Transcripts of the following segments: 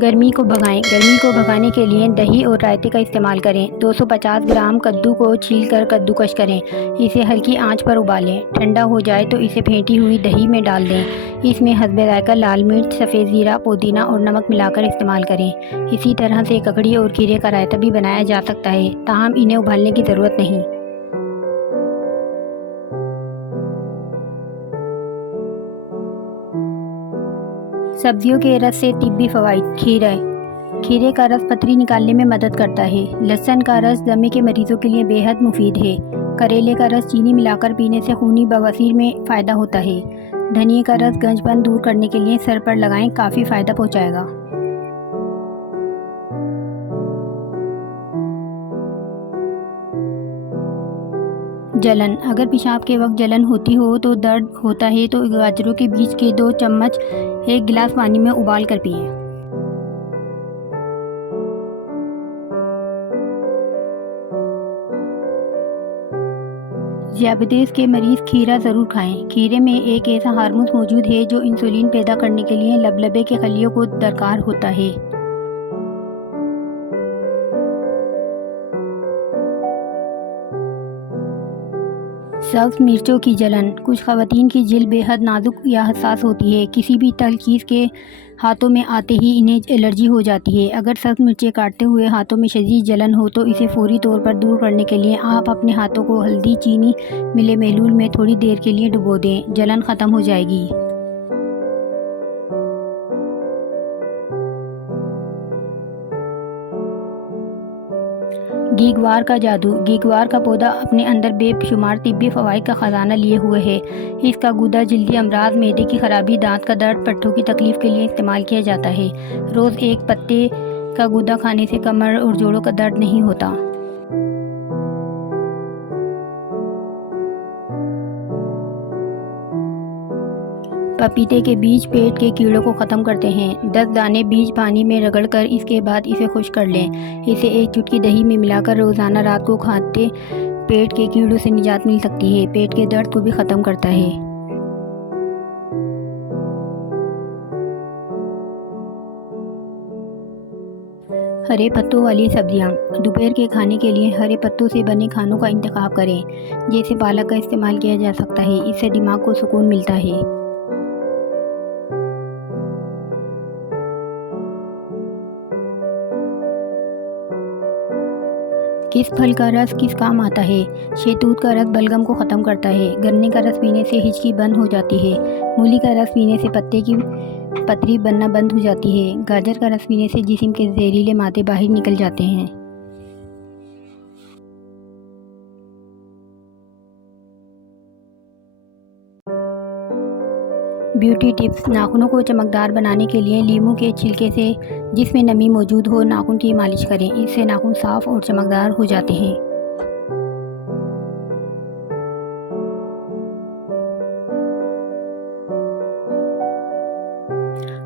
गर्मी को भगाएं। गर्मी को भगाने के लिए दही और रायते का इस्तेमाल करें। 250 ग्राम कद्दू को छीलकर कद्दूकस करें। इसे हल्की आंच पर उबालें। ठंडा हो जाए तो इसे फेंटी हुई दही में डाल दें। इसमें हस्बे जायका लाल मिर्च, सफ़ेद ज़ीरा, पुदीना और नमक मिलाकर इस्तेमाल करें। इसी तरह से ककड़ी और खीरे का रायता भी बनाया जा सकता है, ताहम इन्हें उबालने की ज़रूरत नहीं। सब्जियों के रस से तिब्बी फ़वाइद। खीरे का रस पथरी निकालने में मदद करता है। लहसुन का रस दमे के मरीजों के लिए बेहद मुफीद है। करेले का रस चीनी मिलाकर पीने से खूनी बवासीर में फ़ायदा होता है। धनिए का रस गंजपन दूर करने के लिए सर पर लगाएं, काफ़ी फ़ायदा पहुंचाएगा। जलन। अगर पेशाब के वक्त जलन होती हो तो दर्द होता है तो गाजरों के बीज के 2 चम्मच 1 गिलास पानी में उबाल कर पिएं। ज़ियाबतीस के मरीज़ खीरा ज़रूर खाएं। खीरे में एक ऐसा हार्मोन मौजूद है जो इंसुलिन पैदा करने के लिए लबलबे के खलियों को दरकार होता है। सब्ज़ मिर्चों की जलन। कुछ ख़वातीन की जिल्द बेहद नाजुक या हसास होती है। किसी भी तल चीज़ के हाथों में आते ही इन्हें एलर्जी हो जाती है। अगर सब्ज़ मिर्चें काटते हुए हाथों में शदीद जलन हो तो इसे फौरी तौर पर दूर करने के लिए आप अपने हाथों को हल्दी चीनी मिले महलूल में थोड़ी देर के लिए डुबो दें, जलन ख़त्म हो जाएगी। गीगवार का जादू। गीगवार का पौधा अपने अंदर बेशुमार तिब्बी फ़वाइद का ख़जाना लिए हुए है। इसका गूदा जल्दी अमराज, मैदे की खराबी, दांत का दर्द, पट्टों की तकलीफ के लिए इस्तेमाल किया जाता है। रोज़ एक पत्ते का गूदा खाने से कमर और जोड़ों का दर्द नहीं होता। पपीते के बीज पेट के कीड़ों को ख़त्म करते हैं। 10 दाने बीज पानी में रगड़कर इसके बाद इसे खुश कर लें। इसे एक चुटकी दही में मिलाकर रोज़ाना रात को खाते पेट के कीड़ों से निजात मिल सकती है। पेट के दर्द को भी ख़त्म करता है। हरे पत्तों वाली सब्जियां। दोपहर के खाने के लिए हरे पत्तों से बने खानों का इंतखाब करें। जैसे पालक का इस्तेमाल किया जा सकता है, इससे दिमाग को सुकून मिलता है। किस फल का रस किस काम आता है? शहतूत का रस बलगम को ख़त्म करता है। गन्ने का रस पीने से हिचकी बंद हो जाती है। मूली का रस पीने से पत्ते की पतरी बनना बंद हो जाती है। गाजर का रस पीने से जिस्म के जहरीले मादे बाहर निकल जाते हैं। Beauty tips. नाखूनों को चमकदार बनाने के लिए लीमू के छिलके से जिसमें नमी मौजूद हो नाखून की मालिश करें। इससे नाखून साफ और चमकदार हो जाते हैं।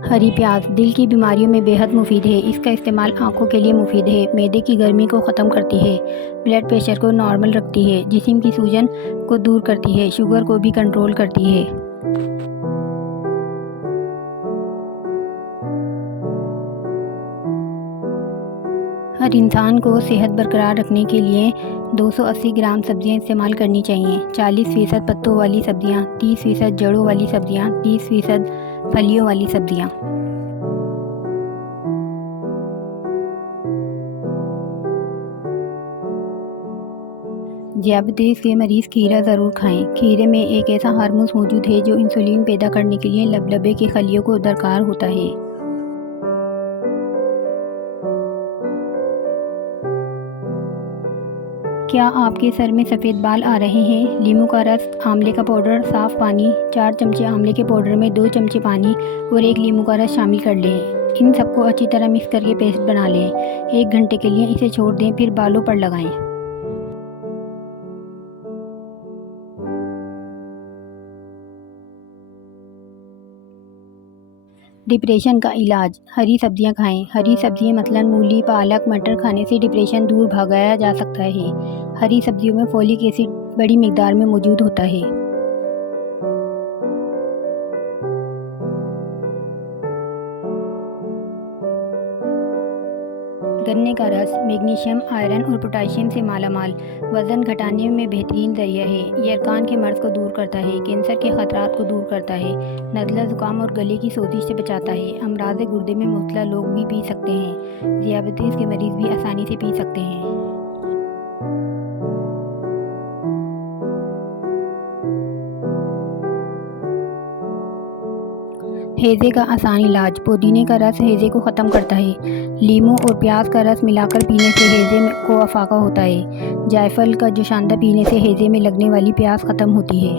हरी प्याज दिल की बीमारियों में बेहद मुफीद है। इसका इस्तेमाल आँखों के लिए मुफीद है। मैदे की गर्मी को ख़त्म करती है। ब्लड प्रेशर को नॉर्मल रखती है। जिस्म की सूजन को दूर करती है। शुगर को भी कंट्रोल करती है। हर इंसान को सेहत बरकरार रखने के लिए 280 ग्राम सब्जियां इस्तेमाल करनी चाहिए। 40% पत्तों वाली सब्जियां, 30% जड़ों वाली सब्जियां, 30% फलियों वाली सब्जियां। diabetes के मरीज़ खीरा ज़रूर खाएं। खीरे में एक ऐसा हार्मोन मौजूद है जो इंसुलिन पैदा करने के लिए लबलबे के खलियों को दरकार होता है। क्या आपके सर में सफ़ेद बाल आ रहे हैं? नींबू का रस, आंवले का पाउडर, साफ़ पानी, 4 चमचे आंवले के पाउडर में 2 चमचे पानी और 1 नींबू का रस शामिल कर लें। इन सबको अच्छी तरह मिक्स करके पेस्ट बना लें। 1 घंटे के लिए इसे छोड़ दें, फिर बालों पर लगाएं। डिप्रेशन का इलाज। हरी सब्जियां खाएं। हरी सब्जियां मसलन मूली, पालक, मटर खाने से डिप्रेशन दूर भगाया जा सकता है। हरी सब्जियों में फोलिक एसिड बड़ी मिकदार में मौजूद होता है। गन्ने का रस मैग्नीशियम, आयरन और पोटाशियम से मालामाल, वज़न घटाने में बेहतरीन ज़रिया है। ये अरकान के मर्ज़ को दूर करता है, कैंसर के ख़तरात को दूर करता है, नज़ला, ज़ुकाम और गले की सोजिश से बचाता है। अमराज़ गुर्दे में मुब्तला लोग भी पी सकते हैं। ज़ियाबतीस के मरीज़ भी आसानी से पी सकते हैं। हैज़े का आसान इलाज। पुदीने का रस हैज़े को ख़त्म करता है। लीमू और प्याज का रस मिलाकर पीने से हैज़े को अफाका होता है। जायफल का जोशांदा पीने से हैज़े में लगने वाली प्यास ख़त्म होती है।